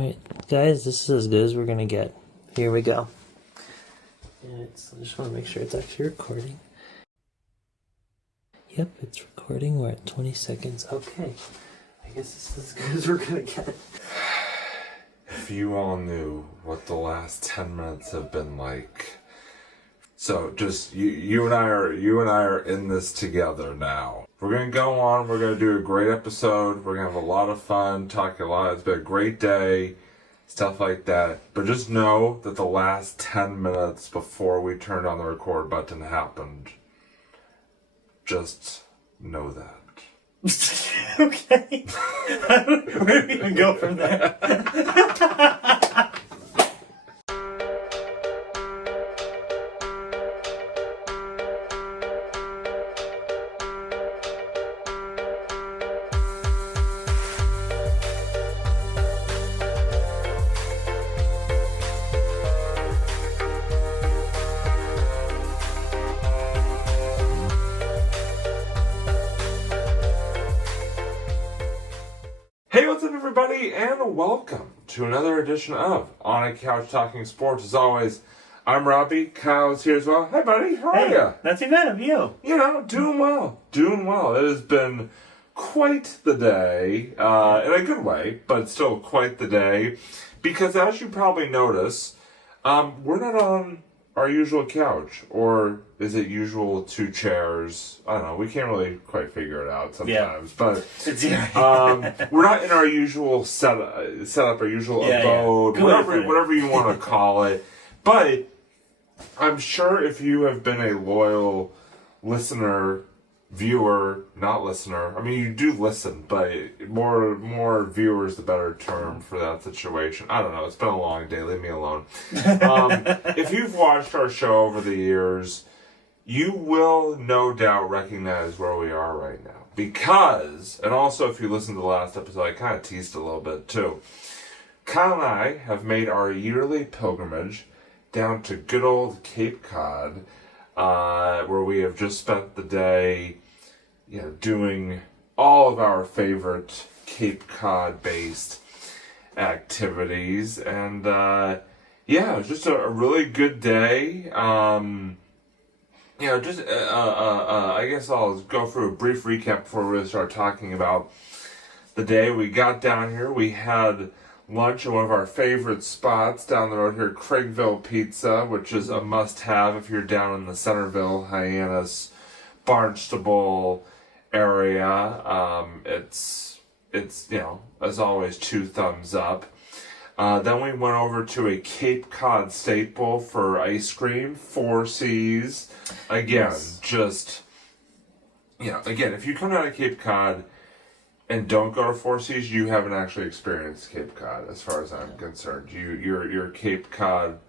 Alright, guys, this is as good as we're gonna get. Here we go. I just want to make sure it's actually recording. Yep, it's recording. We're at 20 seconds. Okay. I guess this is as good as we're gonna get. If you all knew what the last 10 minutes have been like. So just you and I are in this together now. We're gonna go on, we're gonna do a great episode, we're gonna have a lot of fun, talk a lot, it's been a great day, stuff like that. But just know that the last 10 minutes before we turned on the record button happened. Just know that. Okay. Where do we even go from there? Hey, what's up everybody, and welcome to another edition of On a Couch Talking Sports. As always, I'm Robbie, Kyle's here as well. Hi buddy, how are ya? Not too bad of you. You know, doing well. It has been quite the day, in a good way, but still quite the day. Because as you probably notice, we're not on our usual couch, or is it usual two chairs? I don't know, we can't really quite figure it out sometimes, but we're not in our usual setup, our usual abode, whatever you want to call it. But I'm sure if you have been a loyal listener, viewer, not listener, I mean you do listen, but more viewers the better term for that situation. I don't know, it's been a long day, leave me alone. If you've watched our show over the years, you will no doubt recognize where we are right now. Because, and also if you listened to the last episode, I kind of teased a little bit too. Kyle and I have made our yearly pilgrimage down to good old Cape Cod, where we have just spent the day, doing all of our favorite Cape Cod-based activities, and it was just a really good day. I guess I'll go through a brief recap before we really start talking about the day. We got down here, we had lunch at one of our favorite spots down the road here, Craigville Pizza, which is a must-have if you're down in the Centerville, Hyannis, Barnstable area. It's as always, 2 thumbs up. Then we went over to a Cape Cod staple for ice cream, 4 C's. Again, if you come out of Cape Cod and don't go to 4 C's, you haven't actually experienced Cape Cod, as far as I'm concerned. Your Cape Cod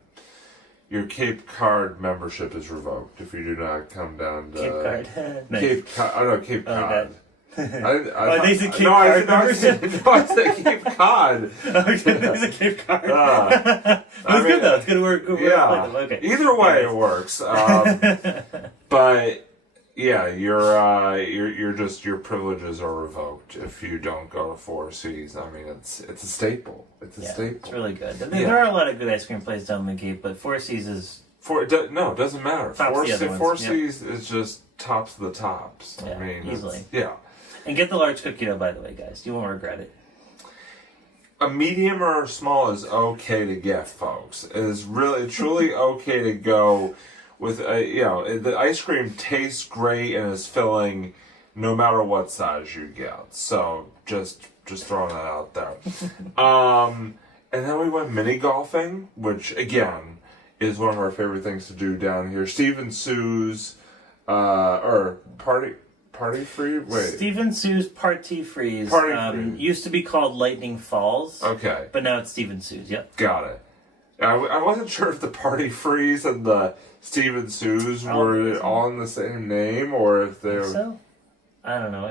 membership is revoked if you do not come down to Cape Cod. Cape Cod. Oh no, Cape Cod. They said Cape Cod membership? No, I said Cape Cod. Okay, they said Cape Cod. It was good though. It's good work. Okay. Either way, it works. But yeah, your privileges are revoked if you don't go to 4 C's. I mean, it's a staple. It's a staple. It's really good. There are a lot of good ice cream places down the Cape, but 4 C's is... it doesn't matter. 4 C's is just tops of the tops. Yeah, I mean, easily. And get the large cookie dough, by the way, guys. You won't regret it. A medium or a small is okay to get, folks. It is really, truly okay to go with, the ice cream tastes great and is filling no matter what size you get. So, just throwing that out there. And then we went mini golfing, which, again, is one of our favorite things to do down here. Stephen Sue's, Party Free? Wait. Stephen Sue's Party Freeze. Used to be called Lightning Falls. Okay. But now it's Stephen Sue's, yep. Got it. I wasn't sure if the Party Freeze and the Stephen Sue's were all in the same name, or if they were... So? I don't know.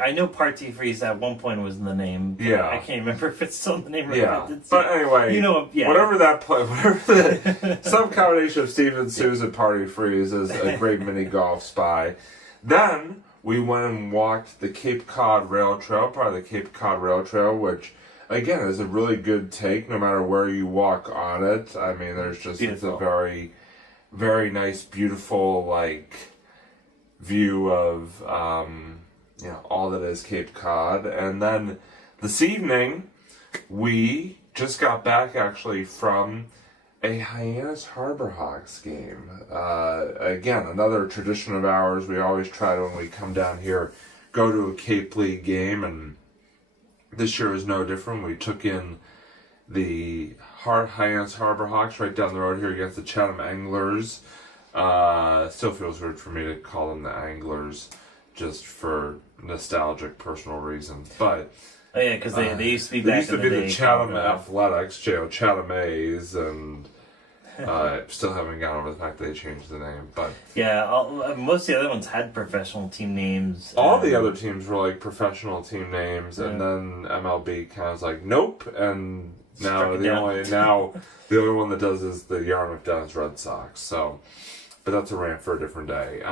I know Party Freeze at one point was in the name. Yeah. I can't remember if it's still in the name or not. Yeah. But anyway, whatever the some combination of Stephen Sue's and Party Freeze is a great mini golf spy. Then we went and walked the Cape Cod Rail Trail, part of the Cape Cod Rail Trail, which again, it's a really good take no matter where you walk on it. I mean, there's just, Beautiful. it's a very, very nice, beautiful, like, view of, you know, all that is Cape Cod. And then this evening, we just got back actually from a Hyannis Harbor Hawks game. Again, another tradition of ours. We always try to, when we come down here, go to a Cape League game, and this year is no different. We took in the Hyannis Harbor Hawks right down the road here against the Chatham Anglers. Still feels weird for me to call them the Anglers just for nostalgic personal reasons, but Oh yeah, because they used to be they back used to in be the the day Chatham called, Athletics, Chatham A's, and still haven't gotten over the fact that they changed the name. But yeah, most of the other ones had professional team names. all the other teams were like professional team names, and then MLB kind of was like, nope. And now Struck it the down. only one that does is the Yarmouth Downs Red Sox. So, but that's a rant for a different day.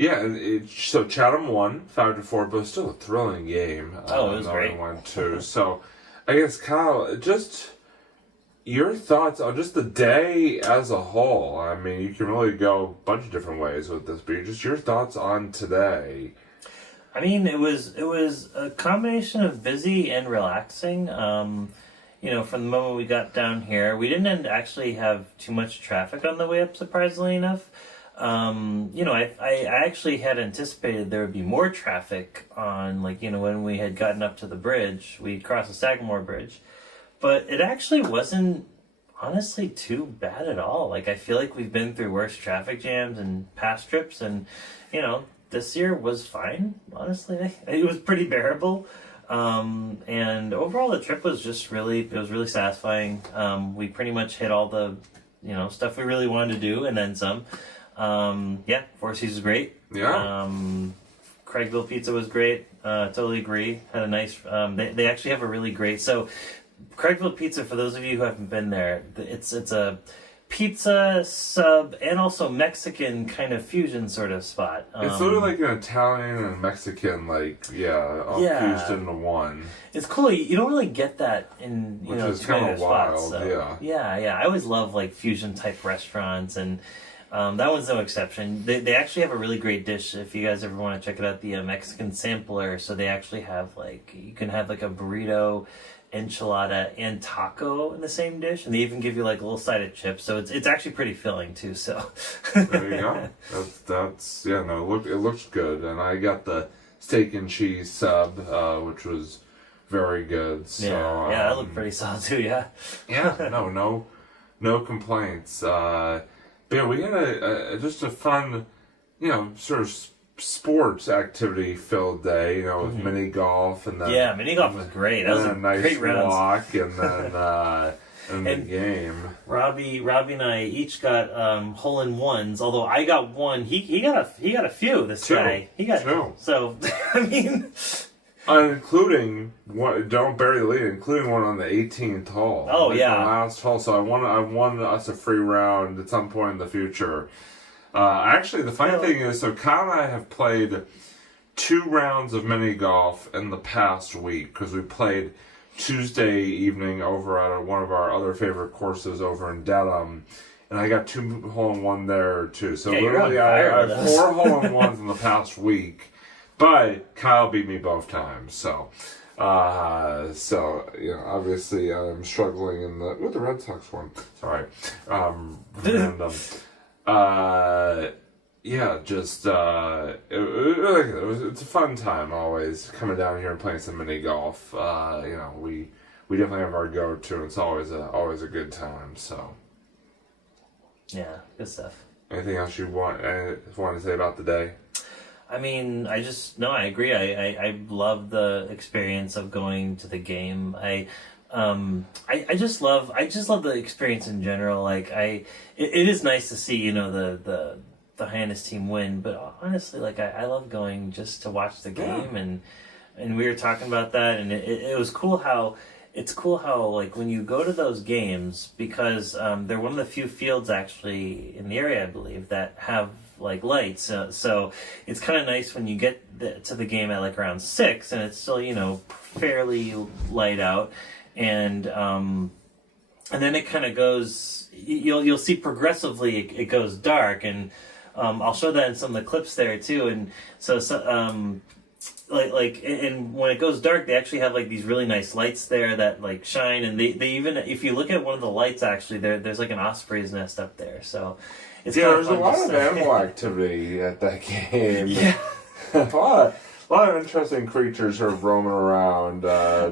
Yeah, so Chatham won 5-4, but it was still a thrilling game. It was great. 1-2. So, I guess Kyle, just your thoughts on just the day as a whole. I mean, you can really go a bunch of different ways with this, but just your thoughts on today. I mean, it was a combination of busy and relaxing. You know, from the moment we got down here, we didn't actually have too much traffic on the way up, surprisingly enough. You know, I actually had anticipated there would be more traffic on, like, you know, when we had gotten up to the bridge, we'd crossed the Sagamore Bridge, but it actually wasn't honestly too bad at all. Like, I feel like we've been through worse traffic jams and past trips, and, you know, this year was fine, honestly. It was pretty bearable. And overall the trip was just really satisfying. We pretty much hit all the, you know, stuff we really wanted to do and then some. Yeah, Four Seas was great. Yeah. Craigville Pizza was great. Totally agree. Had a nice, they actually have a really great, so Craigville Pizza, for those of you who haven't been there, it's a pizza, sub, and also Mexican kind of fusion sort of spot. It's sort of like an Italian and Mexican, like, all fused into one. It's cool. You don't really get that in, you Which know, is too many kind of other wild, spots. So. Yeah. I always love, like, fusion type restaurants, and that one's no exception. They actually have a really great dish if you guys ever want to check it out, the Mexican sampler. So they actually have, like, you can have like a burrito, enchilada, and taco in the same dish, and they even give you like a little side of chips. So it's actually pretty filling too. So there you go. That's it looks good, and I got the steak and cheese sub, which was very good. So yeah, that looked pretty solid too. Yeah. No complaints. But yeah, we had just a fun, you know, sort of sports activity filled day, you know, with mini golf, and then mini golf was great. That was a nice great round. walk, and then and the game. Robbie and I each got hole in ones. Although I got one, he got a few. This guy, he got two. So I mean. Including one, don't bury the lead. Including one on the 18th hole. Oh yeah, the last hole. So I won us a free round at some point in the future. Actually, the funny thing is, so Kyle and I have played 2 rounds of mini golf in the past week, because we played Tuesday evening over at one of our other favorite courses over in Dedham. And I got 2 hole-in-one there too. So literally, I have 4 hole-in-ones in the past week. But Kyle beat me both times, so you know, obviously I'm struggling in the Red Sox one. Sorry, random. It's a fun time always coming down here and playing some mini golf. You know, we definitely have our go-to, and it's always a good time. So yeah, good stuff. Anything else you want to say about the day? I mean, I agree. I love the experience of going to the game. I just love the experience in general. Like it is nice to see, you know, the Hyannis team win, but honestly, like I love going just to watch the game, and we were talking about that, and it was cool how it's cool how, like, when you go to those games, because they're one of the few fields actually in the area, I believe, that have like lights. So it's kind of nice when you get to the game at like around 6, and it's still, you know, fairly light out, and then it kind of goes. You'll see progressively it goes dark, and I'll show that in some of the clips there too. And so and when it goes dark, they actually have like these really nice lights there that like shine, and they even, if you look at one of the lights, actually there's like an osprey's nest up there, so it's there's a lot of animal activity at that game. Yeah. a lot of interesting creatures are roaming around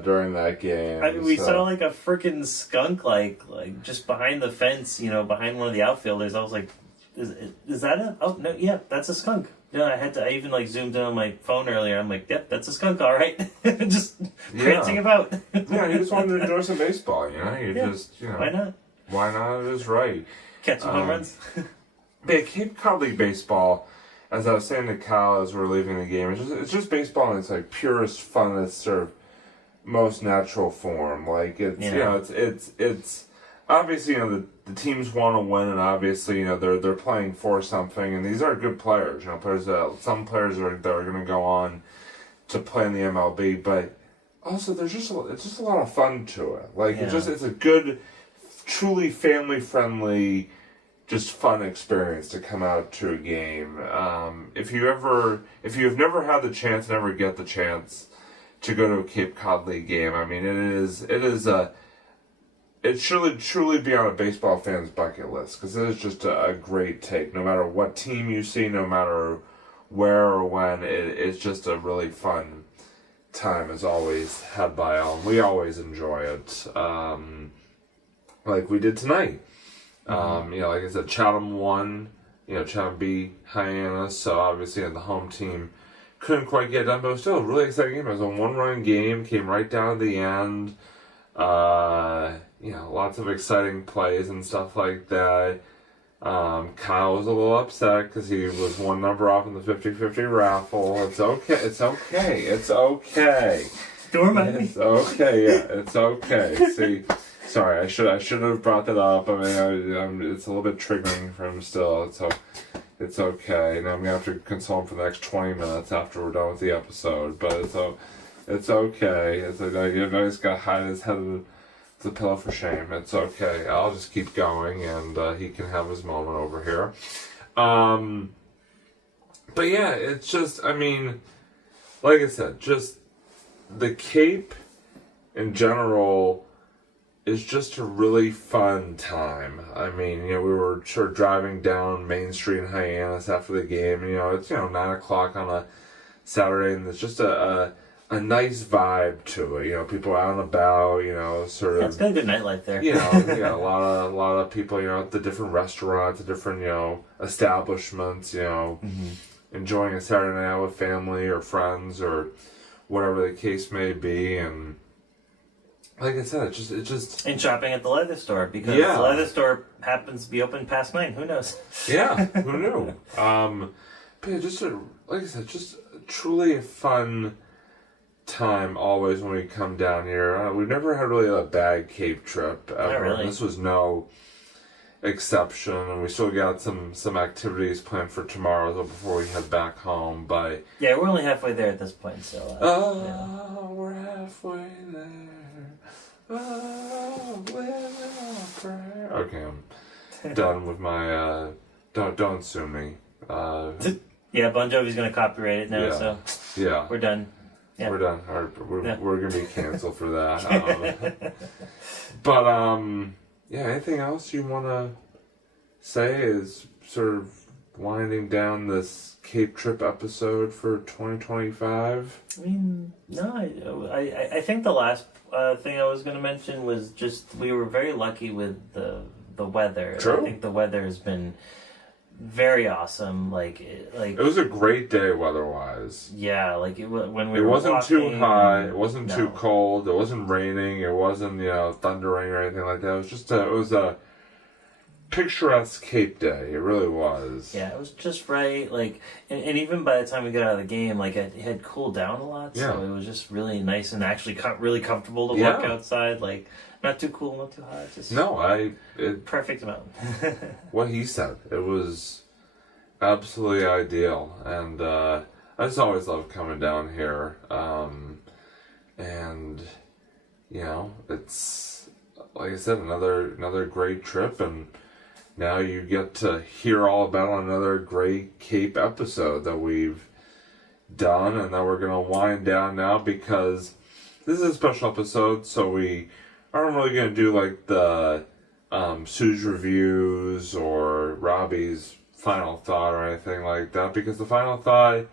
during that game. We saw like a freaking skunk like just behind the fence, you know, behind one of the outfielders. I was like, is that a, oh no, yeah, that's a skunk. Yeah, I even like zoomed in on my phone earlier. I'm like, yep, that's a skunk, all right. Just prancing about. Yeah, he just wanted to enjoy some baseball, you know? Just, you know. Why not? Why not? It is right. Catch some home runs. Yeah, Cape Cod League baseball, as I was saying to Kyle as we're leaving the game, it's just baseball in its like purest, funnest, sort of most natural form. Like it's you know, it's obviously, you know, the teams want to win, and obviously, you know, they're playing for something, and these are good players. You know, some players that are going to go on to play in the MLB, but also it's just a lot of fun to it. Like it's a good, truly family friendly, just fun experience to come out to a game. If you've never had the chance, never get the chance to go to a Cape Cod League game, I mean, it should truly be on a baseball fan's bucket list, because it is just a great take. No matter what team you see, no matter where or when, it's just a really fun time, as always, had by all. We always enjoy it, like we did tonight. You know, like I said, Chatham won. You know, Chatham beat Hyannis, so obviously the home team couldn't quite get done, but it was still a really exciting game. It was a one-run game, came right down to the end. You know, lots of exciting plays and stuff like that. Kyle was a little upset because he was one number off in the 50-50 raffle. It's okay. Don't remind me. It's okay, yeah, it's okay. See, sorry, I should have brought that up. I mean, it's a little bit triggering for him still. It's okay. Now I'm gonna have to console him for the next 20 minutes after we're done with the episode. But it's okay. It's like, you know, he's got to hide his head in the pillow for shame. It's okay. I'll just keep going, and he can have his moment over here. But yeah, it's just, I mean, like I said, just the Cape in general is just a really fun time. I mean, you know, we were sort of driving down Main Street in Hyannis after the game, and, you know, it's, you know, 9 o'clock on a Saturday, and it's just a nice vibe to it. You know, people out and about, you know, sort of. Yeah, it's got a good nightlife there. You know, a lot of people, you know, at the different restaurants, the different, you know, establishments, you know, enjoying a Saturday night with family or friends or whatever the case may be. And like I said, it just And shopping at the leather store, because the leather store happens to be open past 9. Who knows? Yeah, who knew? But yeah, like I said, just truly a fun time always when we come down here. We've never had really a bad Cape trip ever. Not really. This was no exception, and we still got some activities planned for tomorrow before we head back home. But yeah, we're only halfway there at this point, so. We're halfway there. Oh, prayer. Okay, I'm done with my. Don't sue me. Yeah, Bon Jovi's gonna copyright it now, so yeah, we're done. Yeah. We're done. We're gonna be canceled for that. But yeah. Anything else you want to say is sort of winding down this Cape trip episode for 2025? I mean, no. I think the last thing I was going to mention was just we were very lucky with the weather. True. I think the weather has been very awesome. Like it was a great day weather-wise. Yeah, like when we it were wasn't walking, too high. It wasn't too cold. It wasn't raining. It wasn't thundering or anything like that. It was just it was a picturesque Cape Day. It really was. Yeah, it was just right. Like, and even by the time we got out of the game, like it had cooled down a lot, so it was just really nice and actually really comfortable to walk outside. Like, not too cool, not too hot. Just perfect amount. What he said, it was absolutely ideal, and I just always love coming down here. And you know, it's like I said, another great trip, and now you get to hear all about another great Cape episode that we've done, and that we're going to wind down now because this is a special episode, so we aren't really going to do like the Sue's reviews or Robbie's final thought or anything like that, because the final thought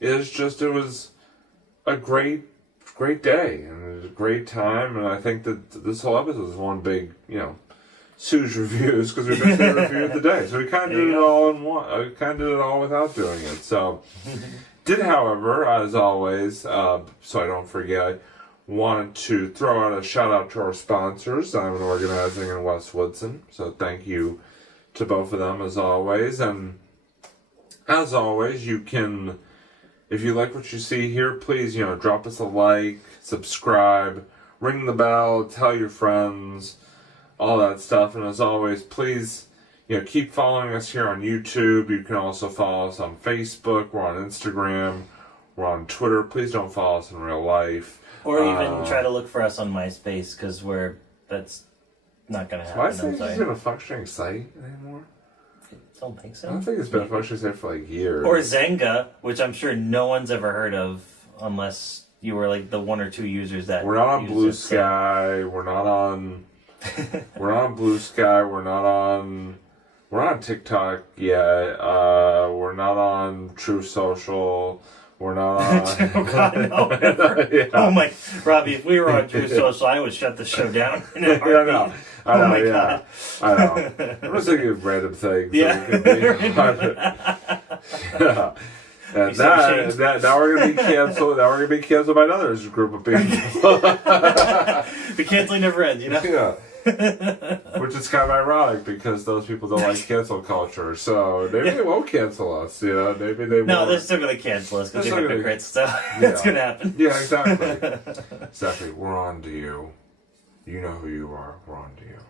is just, it was a great day, and it was a great time, and I think that this whole episode is one big, Sue's reviews, because we missed the review of the day. So we kind of did it all in one. Kind of did it all without doing it. So, did, however, as always, so I don't forget, wanted to throw out a shout out to our sponsors, Diamond Organizing and West Woodson. So thank you to both of them as always. And as always, you can, if you like what you see here, please, drop us a like, subscribe, ring the bell, tell your friends, all that stuff. And as always, please, keep following us here on YouTube. You can also follow us on Facebook. We're on Instagram. We're on Twitter. Please don't follow us in real life. Or even try to look for us on MySpace, because that's not going to happen. MySpace isn't even a functioning site anymore. I don't think so. I don't think it's been a functioning site for like years. Or Zynga, which I'm sure no one's ever heard of, unless you were like the one or two users that. We're not on Blue Sky. We're not on. We're not on Blue Sky. We're not on TikTok yet. We're not on True Social. We're not on. Oh God, no! Yeah. Oh my, Robbie! If we were on True Social, I would shut the show down in a heartbeat. I know. My Yeah, God. I know. I'm just thinking of random things. Yeah. Yeah. And now we're gonna be canceled. Now we're gonna be canceled by another group of people. The canceling never ends, Yeah. Which is kind of ironic because those people don't like cancel culture. So maybe they won't cancel us. Maybe they won't. No, they're still gonna cancel us because they're hypocrites. So that's gonna happen. Yeah, exactly. Exactly. We're on to you. You know who you are. We're on to you.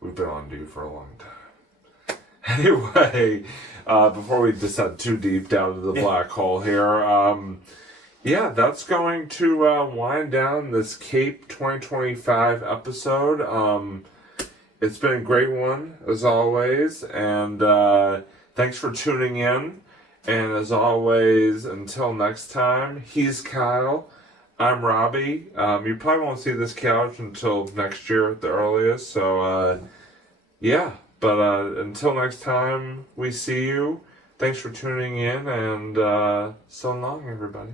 We've been on to you for a long time. Anyway, before we descend too deep down to the black hole here, that's going to wind down this Cape 2025 episode. It's been a great one, as always, and thanks for tuning in. And as always, until next time, he's Kyle. I'm Robbie. You probably won't see this couch until next year at the earliest, so but until next time we see you, thanks for tuning in, and so long, everybody.